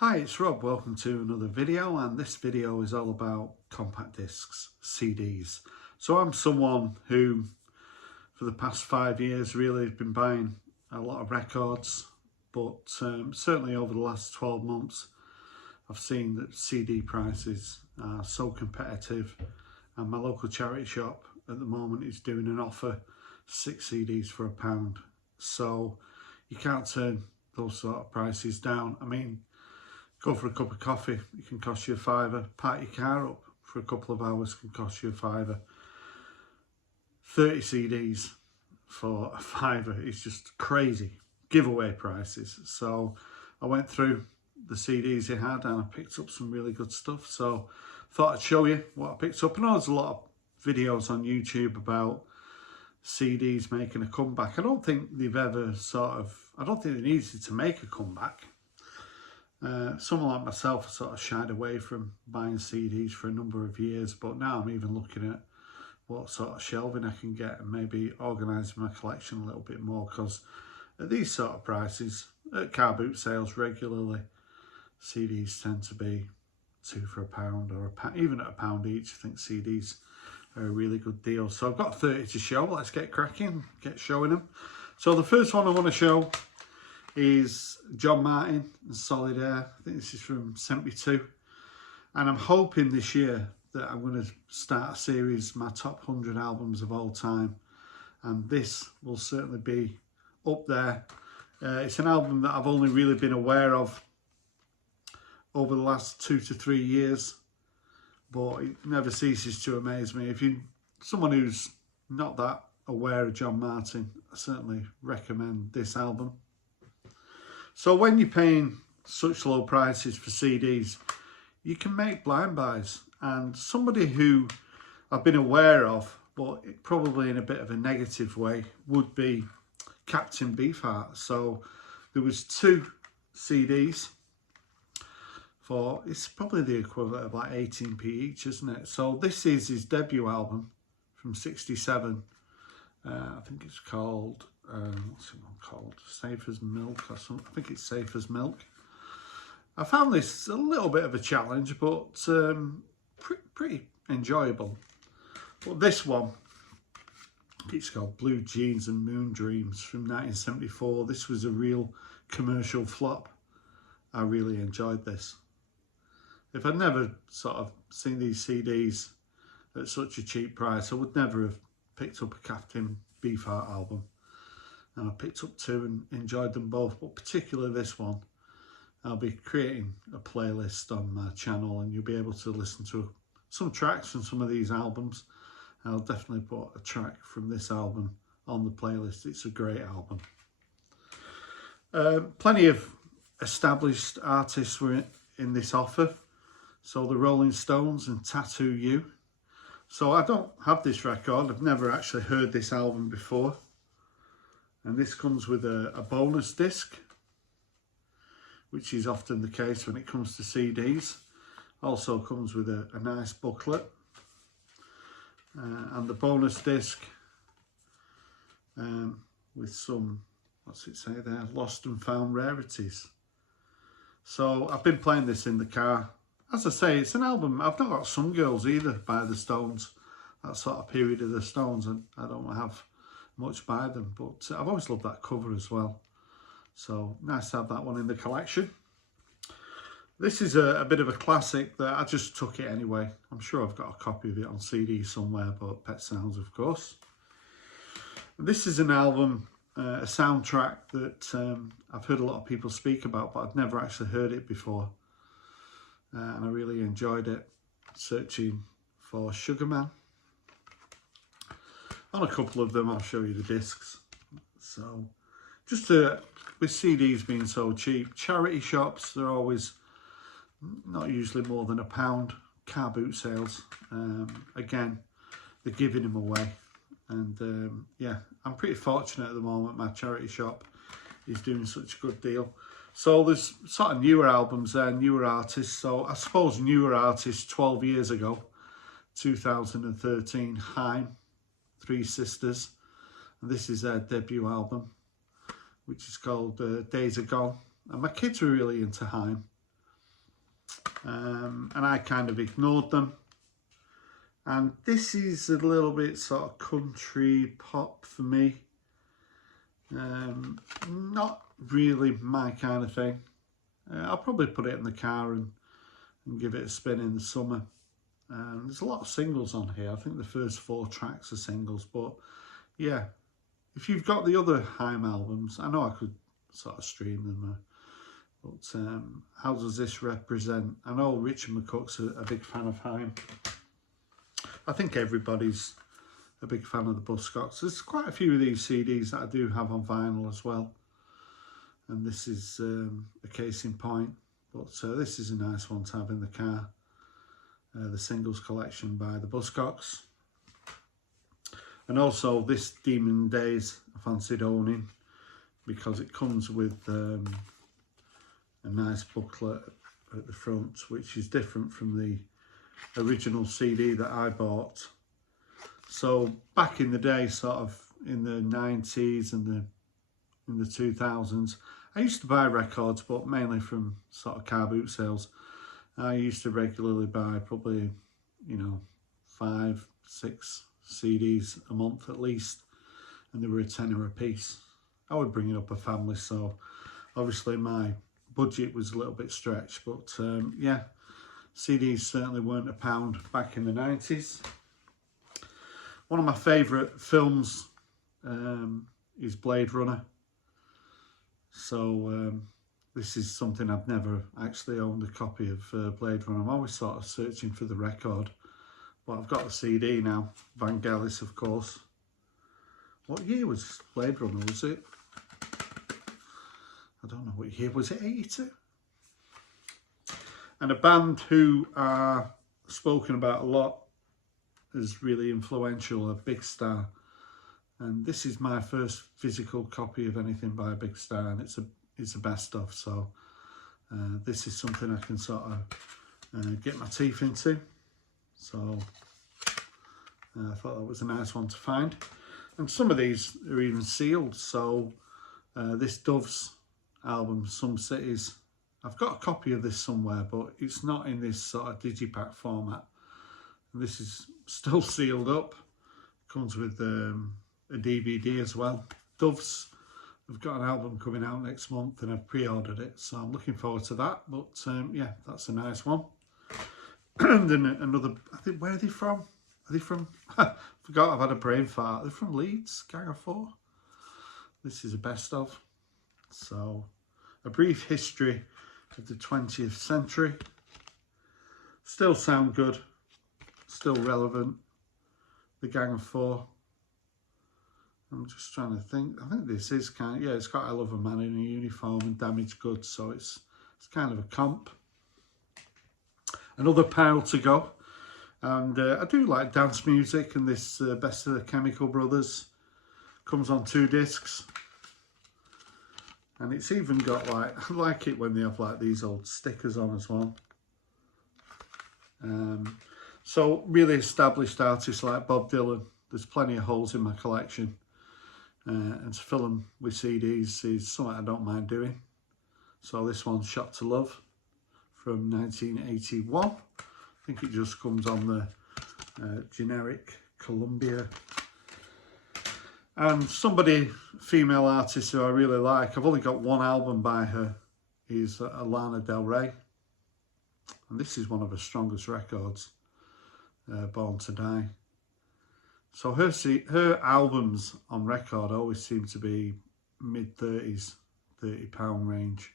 Hi, it's Rob. Welcome to another video, and this video is all about compact discs, CDs. So I'm someone who, for the past 5 years, really has been buying a lot of records, but certainly over the last 12 months, I've seen that CD prices are so competitive, and my local charity shop at the moment is doing an offer, 6 CDs for £1. So you can't turn those sort of prices down. I mean, go for a cup of coffee, it can cost you a fiver. Park your car up for a couple of hours can cost you a fiver. 30 CDs for a fiver is just crazy. Giveaway prices. So I went through the CDs he had and I picked up some really good stuff. So thought I'd show you what I picked up. I know there's a lot of videos on YouTube about CDs making a comeback. I don't think they needed to make a comeback. Someone like myself, I sort of shied away from buying CDs for a number of years, but now I'm even looking at what sort of shelving I can get and maybe organising my collection a little bit more, because at these sort of prices, at car boot sales regularly, CDs tend to be £2 for £1 or even at £1 each. I think CDs are a really good deal. So I've got 30 to show. Let's get cracking, get showing them. So the first one I want to show is John Martyn and Solid Air. I think this is from 72, and I'm hoping this year that I'm going to start a series, my top 100 albums of all time, and this will certainly be up there. It's an album that I've only really been aware of over the last 2 to 3 years, but it never ceases to amaze me. If you're someone who's not that aware of John Martyn, I certainly recommend this album. So when you're paying such low prices for CDs, you can make blind buys. And somebody who I've been aware of, but probably in a bit of a negative way, would be Captain Beefheart. So there was 2 CDs for, it's probably the equivalent of like 18p each, isn't it? So this is his debut album from 67. I think it's called, what's it called? Safe as Milk or something. I think it's Safe as Milk. I found this a little bit of a challenge, but pretty enjoyable. But this one, it's called Blue Jeans and Moon Dreams from 1974. This was a real commercial flop. I really enjoyed this. If I'd never sort of seen these CDs at such a cheap price, I would never have picked up a Captain Beefheart album. And I picked up 2 and enjoyed them both, but particularly this one. I'll be creating a playlist on my channel, and you'll be able to listen to some tracks from some of these albums. I'll definitely put a track from this album on the playlist. It's a great album. Plenty of established artists were in this offer. So the Rolling Stones and Tattoo You. So I don't have this record. I've never actually heard this album before. And this comes with a bonus disc, which is often the case when it comes to CDs. Also comes with a nice booklet. And the bonus disc with some, what's it say there? Lost and found rarities. So I've been playing this in the car. As I say, it's an album. I've not got Some Girls either by the Stones. That sort of period of the Stones, and I don't have much by them, but I've always loved that cover as well. So nice to have that one in the collection. This is a bit of a classic that I just took it anyway. I'm sure I've got a copy of it on CD somewhere, but Pet Sounds, of course. This is an album, a soundtrack that I've heard a lot of people speak about, but I've never actually heard it before. And I really enjoyed it, Searching for Sugar Man. On a couple of them, I'll show you the discs. So, just with CDs being so cheap, charity shops, they're always not usually more than £1. Car boot sales, again, they're giving them away. And yeah, I'm pretty fortunate at the moment. My charity shop is doing such a good deal. So there's sort of newer albums there, newer artists. So I suppose newer artists 12 years ago, 2013, Haim, 3 Sisters. And this is their debut album, which is called Days Are Gone. And my kids were really into Haim. and I kind of ignored them. And this is a little bit sort of country pop for me. Not really my kind of thing. I'll probably put it in the car and give it a spin in the summer. There's a lot of singles on here. I think the first 4 tracks are singles, but yeah, if you've got the other Haim albums, I know I could sort of stream them, but how does this represent? I know Richard McCook's a big fan of Haim. I think everybody's a big fan of the Buzzcocks. There's quite a few of these CDs that I do have on vinyl as well, and this is a case in point. But this is a nice one to have in the car. The singles collection by the Buzzcocks. And also this Demon Days I fancied owning, because it comes with a nice booklet at the front, which is different from the original CD that I bought. So back in the day, sort of in the 90s and in the 2000s, I used to buy records, but mainly from sort of car boot sales. I used to regularly buy probably, 5, 6 CDs a month at least, and they were a tenner a piece. I was bringing up a family, so obviously my budget was a little bit stretched, but yeah, CDs certainly weren't £1 back in the 90s. One of my favourite films is Blade Runner. So this is something I've never actually owned a copy of Blade Runner. I'm always sort of searching for the record, but I've got the CD now. Vangelis, of course. What year was Blade Runner? Was it? I don't know what year. Was it 82? And a band who are spoken about a lot as really influential, a Big Star. And this is my first physical copy of anything by a Big Star, and it's a best-of. So this is something I can sort of get my teeth into. So I thought that was a nice one to find. And some of these are even sealed. So this Doves album, Some Cities, I've got a copy of this somewhere, but it's not in this sort of digipack format. And this is still sealed up. Comes with a DVD as well. Doves have got an album coming out next month, and I've pre-ordered it, so I'm looking forward to that. But yeah, that's a nice one. And then another, I think, where are they from? Are they from, I forgot, I've had a brain fart. They're from Leeds, Gang of Four. This is a best of. So, a brief history of the 20th century. Still sound good, still relevant. The Gang of Four. I'm just trying to think. I think this is kind of, yeah, it's got I Love a Man in a Uniform and Damaged Goods, so it's kind of a comp. Another pile to go. And I do like dance music, and this Best of the Chemical Brothers comes on 2 discs. And it's even got like, I like it when they have like these old stickers on as well. So really established artists like Bob Dylan, there's plenty of holes in my collection. And to fill them with CDs is something I don't mind doing. So this one's Shot to Love from 1981. I think it just comes on the generic Columbia. And somebody, female artist who I really like, I've only got one album by her, is Lana Del Rey. And this is one of her strongest records, Born to Die. So her albums on record always seem to be mid-30s, £30 range.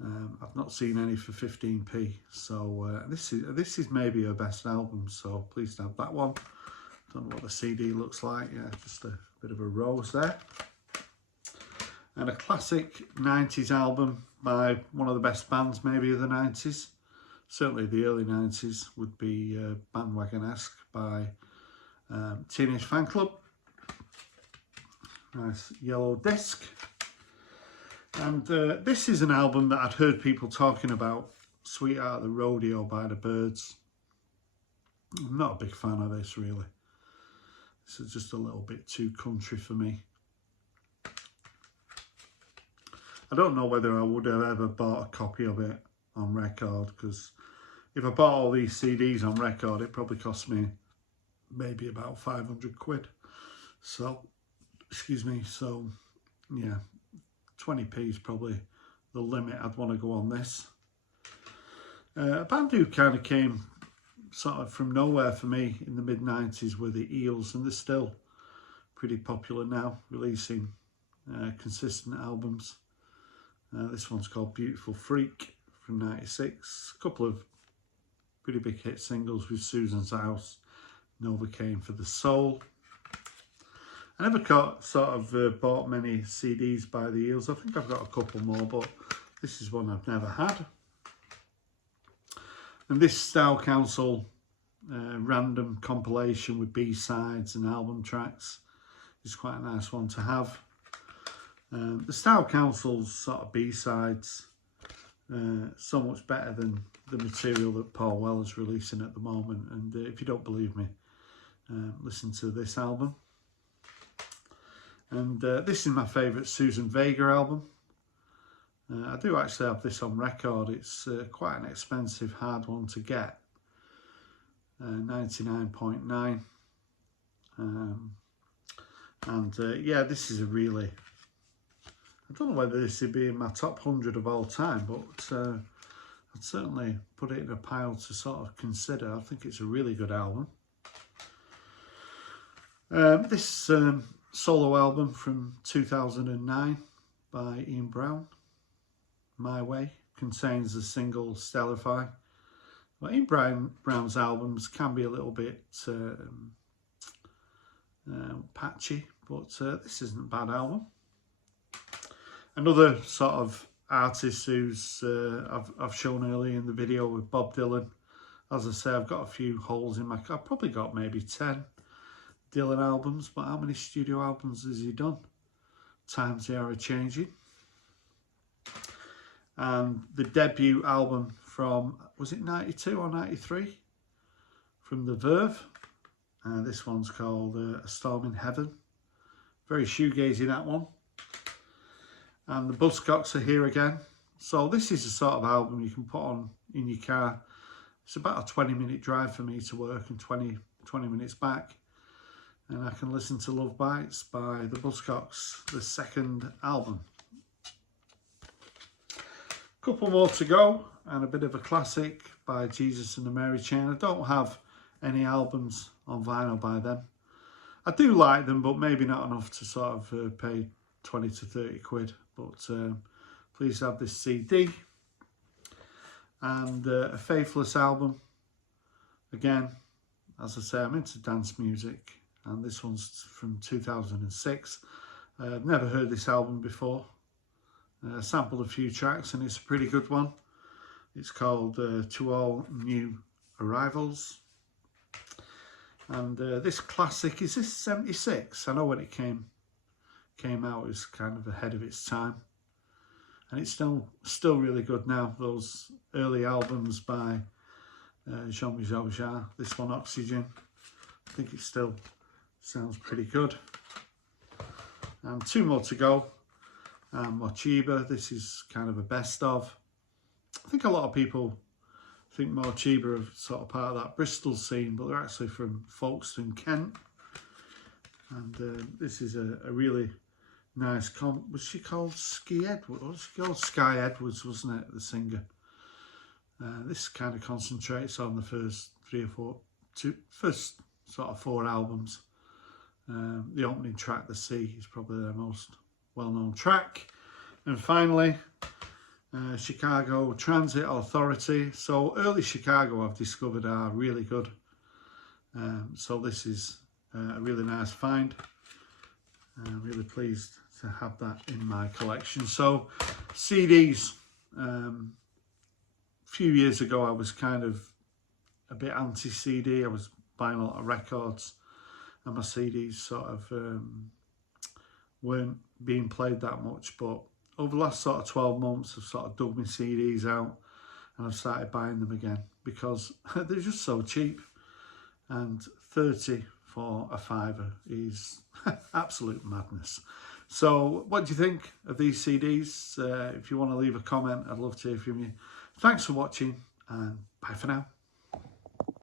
I've not seen any for 15p, so this is maybe her best album, so pleased to have that one. Don't know what the CD looks like. Yeah, just a bit of a rose there. And a classic 90s album by one of the best bands maybe of the 90s. Certainly the early 90s would be Bandwagon-esque by Teenage Fan Club. Nice yellow disc. And this is an album that I'd heard people talking about, Sweetheart of the Rodeo by the Byrds. I'm not a big fan of this really. This is just a little bit too country for me. I don't know whether I would have ever bought a copy of it on record, because if I bought all these CDs on record, it probably cost me maybe about 500 quid. So, excuse me, so yeah, 20p is probably the limit I'd want to go on this. A band who kind of came sort of from nowhere for me in the mid-90s were the Eels, and they're still pretty popular now, releasing consistent albums. This one's called Beautiful Freak from '96. A couple of pretty big hit singles with Susan's House, Novocaine for the Soul. I never bought many CDs by the Eels. I think I've got a couple more, but this is one I've never had. And this Style Council random compilation with B-sides and album tracks is quite a nice one to have. The Style Council's sort of B-sides so much better than the material that Paul Weller's releasing at the moment. And if you don't believe me, listen to this album. And this is my favourite Susan Vega album. I do actually have this on record. It's quite an expensive, hard one to get. 99.9. Yeah, this is a really... I don't know whether this would be in my top 100 of all time, but I'd certainly put it in a pile to sort of consider. I think it's a really good album. This solo album from 2009 by Ian Brown, My Way, contains the single Stellify. Well, Ian Brown's albums can be a little bit patchy, but this isn't a bad album. Another sort of artist who's I've shown earlier in the video with Bob Dylan. As I say, I've got a few holes in my... I've probably got maybe 10 Dylan albums, but how many studio albums has he done? Times they are a-changing. And the debut album from, was it 92 or 93? From The Verve. This one's called A Storm in Heaven. Very shoegazy, that one. And the Buzzcocks are here again. So this is the sort of album you can put on in your car. It's about a 20-minute drive for me to work and 20 minutes back. And I can listen to Love Bites by the Buzzcocks, the second album. Couple more to go, and a bit of a classic by Jesus and the Mary Chain. I don't have any albums on vinyl by them. I do like them, but maybe not enough to sort of pay 20 to 30 quid. But please have this CD. And a Faithless album. Again, as I say, I'm into dance music, and this one's from 2006. I've never heard this album before. Sampled a few tracks, and it's a pretty good one. It's called To All New Arrivals. And this classic, is this 76? I know when it came out, it was kind of ahead of its time. And it's still really good now. Those early albums by Jean-Michel Jarre, this one Oxygen, I think it still sounds pretty good. And two more to go. Mochiba, this is kind of a best of. I think a lot of people think Mochiba are sort of part of that Bristol scene, but they're actually from Folkestone, Kent. And this is a really nice was she called Ski Edwards? Was she called Sky Edwards, wasn't it, the singer? This kind of concentrates on the first first sort of 4 albums. The opening track, The Sea, is probably their most well-known track. And finally, Chicago Transit Authority. So early Chicago, I've discovered, are really good. So this is a really nice find. I'm really pleased to have that in my collection. So CDs, a few years ago I was kind of a bit anti-CD. I was buying a lot of records, and my CDs sort of weren't being played that much. But over the last sort of 12 months, I've sort of dug my CDs out and I've started buying them again because they're just so cheap. And 30 for a £5 is absolute madness. So what do you think of these CDs? If you want to leave a comment, I'd love to hear from you. Thanks for watching, and bye for now.